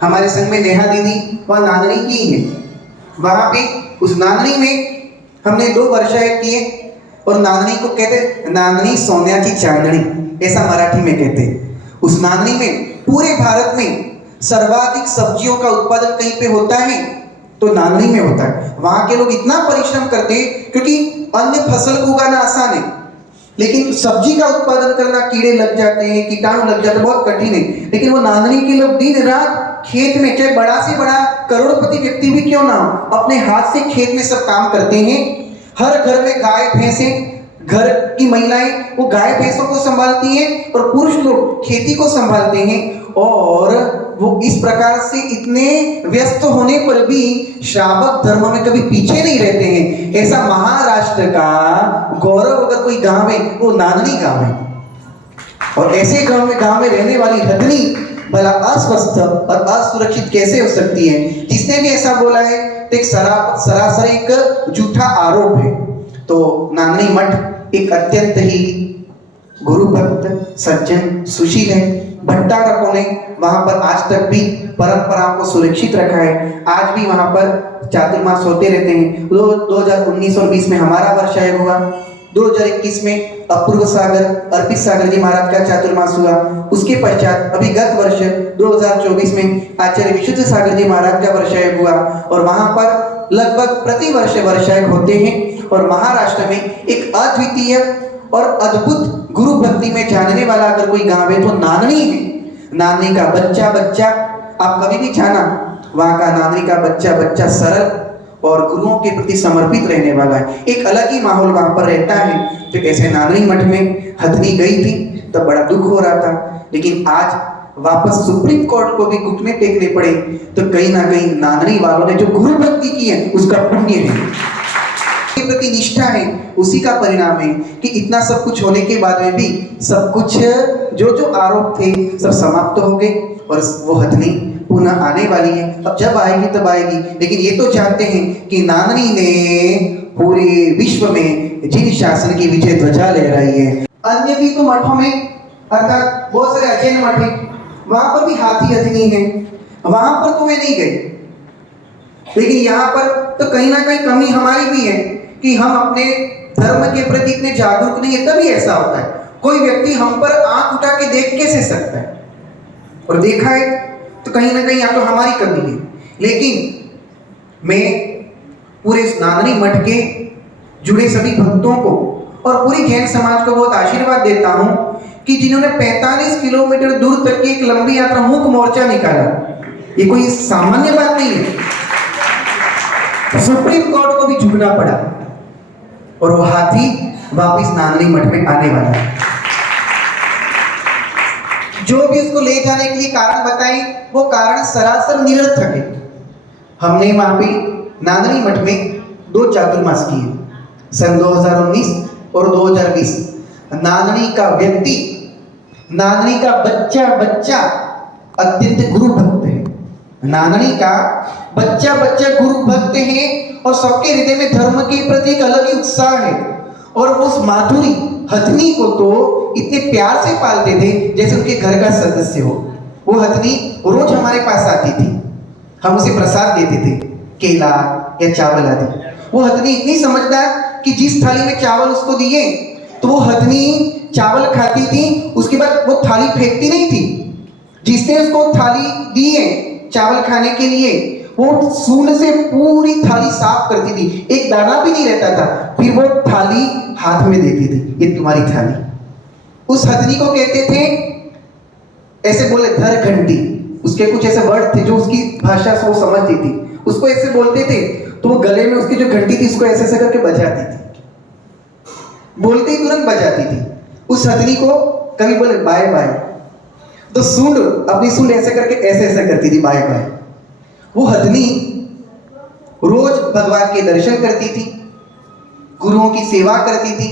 हमारे संग में नेहा दीदी वह नांदनी की है। वहां पे उस नांदनी में हमने 2 वर्षाएं किए और नांदनी को कहते नांदनी सोन्याची चांदनी, ऐसा मराठी में कहते। उस नांदनी में पूरे भारत में सर्वाधिक सब्जियों का उत्पादन कहीं पे होता है तो नांदनी में होता है। वहां के लोग इतना परिश्रम करते हैं क्योंकि अन्य फसल को उगाना आसान है, लेकिन सब्जी का उत्पादन करना कीड़े लग जाते हैं, कीटाणु लग जाते हैं, बहुत कठिन है। लेकिन वो नांदनी के लोग दिन रात खेत में, चाहे बड़ा से बड़ा करोड़पति व्यक्ति भी क्यों ना हो, अपने हाथ से खेत में सब काम करते हैं। हर घर में गाय भैंसे, घर की महिलाएं वो गाय भैंसों को संभालती हैं और पुरुष लोग खेती को संभालते हैं। और वो इस प्रकार से इतने व्यस्त होने पर भी श्रावक धर्म में कभी पीछे नहीं रहते हैं। ऐसा महाराष्ट्र का गौरव अगर कोई गांव है वो नांदनी गांव है। और ऐसे गांव में रहने वाली हथनी भला अस्वस्थ और असुरक्षित कैसे हो सकती है? जिसने भी ऐसा बोला है तो एक सरासर एक झूठा आरोप है। तो नांदनी मठ एक अत्यंत ही गुरु भक्त सज्जन सुशील है। भट्टारकों ने वहां पर आज तक भी परंपराओं को सुरक्षित रखा है। आज भी वहां पर चातुर्मास होते रहते हैं। 2019 और 20 में हमारा वर्षायोग हुआ। 2021 में अपूर्व सागर अर्पित सागर जी महाराज का चातुर्मास हुआ। उसके पश्चात अभी गत वर्ष 2024 में आचार्य विशुद्ध सागर जी महाराज का वर्षायोग हुआ। और वहां पर लगभग प्रति वर्ष वर्षायोग होते हैं। और महाराष्ट्र में एक अद्वितीय और अद्भुत गुरु भक्ति में जानने वाला अगर कोई गांव है तो नांदनी है। नांदनी का बच्चा बच्चा, आप कभी भी जाना, वहां का नांदनी का बच्चा बच्चा सरल और गुरुओं के प्रति समर्पित रहने वाला है। एक अलग ही माहौल वहां पर रहता है। तो ऐसे नांदनी मठ में हथनी गई थी तब बड़ा दुख हो रहा था, लेकिन आज वापस सुप्रीम कोर्ट को भी घुटने टेकने पड़े तो कहीं ना कहीं नांदनी वालों ने जो गुरु भक्ति की है उसका पुण्य है, प्रति निष्ठा है, उसी का परिणाम है कि इतना सब कुछ होने के बाद में भी सब कुछ जो आरोप थे सब समाप्त हो गए और वो हथनी पुनः आने वाली है। अब जब आएगी तब आएगी। लेकिन ये तो जानते हैं कि नांदनी ने पूरे विश्व में जिन शासन की विजय ध्वजा लहराई है। अन्य भी तो मठों में अर्थात बहुत सारे अजैन मठ है, वहां पर भी हाथी हथनी है, वहां पर तो वे नहीं गए। लेकिन यहाँ पर तो कहीं ना कहीं कमी हमारी भी है कि हम अपने धर्म के प्रति इतने जागरूक नहीं है, तभी ऐसा होता है। कोई व्यक्ति हम पर आंख उठा के देख कैसे सकता है? और देखा है तो कहीं ना कहीं या तो हमारी कमी है। लेकिन मैं पूरे नांदनी मठ के जुड़े सभी भक्तों को और पूरी जैन समाज को बहुत आशीर्वाद देता हूं कि जिन्होंने 45 किलोमीटर दूर तक की एक लंबी यात्रा मूक मोर्चा निकाला, ये कोई सामान्य बात नहीं है। सुप्रीम कोर्ट को भी झुकना पड़ा और वो हाथी वापिस नांदनी मठ में आने वाला है। जो भी उसको ले जाने के लिए कारण बताए वो कारण सरासर निरर्थक है। हमने वहां पे नांदनी मठ में 2 चातुर्मास किए, सन 2019 और 2020। नांदनी का व्यक्ति, नांदनी का बच्चा बच्चा अत्यंत गुरु भक्त है। नांदनी का बच्चा बच्चा गुरु भक्त है और सबके हृदय में धर्म के प्रति एक अलग ही उत्साह है। और उस माधुरी हथनी को तो इतने प्यार से पालते थे जैसे उनके घर का सदस्य हो। वो हथनी रोज हमारे पास आती थी, हम उसे प्रसाद देते थे, केला या चावल आदि। वो हथनी इतनी समझदार कि जिस थाली में चावल उसको दिए तो वो हथनी चावल खाती थी, उसके बाद वो थाली फेंकती नहीं थी। जिसने उसको थाली दी है चावल खाने के लिए वो सूंड से पूरी थाली साफ करती थी, एक दाना भी नहीं रहता था। फिर वो थाली हाथ में देती थी, ये तुम्हारी थाली। उस हथनी को कहते थे, ऐसे बोले धर घंटी, उसके कुछ ऐसे वर्ड थे जो उसकी भाषा से वो समझती थी, उसको ऐसे बोलते थे तो वो गले में उसकी जो घंटी थी उसको ऐसे ऐसे करके बजाती थी, बोलते ही तुरंत बजाती थी। उस हथनी को कभी बोले बाय बाय तो सूंड अपनी सूंड ऐसे करके ऐसे ऐसे करती थी बाय बाय। वो हथनी रोज भगवान के दर्शन करती थी, गुरुओं की सेवा करती थी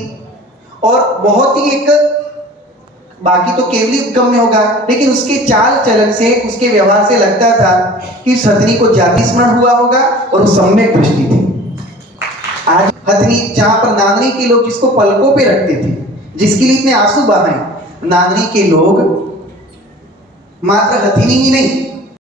और बहुत ही एक, बाकी तो केवली गम्य होगा, लेकिन उसके चाल चलन से, उसके व्यवहार से लगता था कि उस हथनी को जाति स्मरण हुआ होगा और वो सम्यक दृष्टि थी। आज हथनी जहां पर नांदनी के लोग जिसको पलकों पे रखते थे, जिसके लिए इतने आंसू बहाए, नांदनी के लोग मात्र हथनी ही नहीं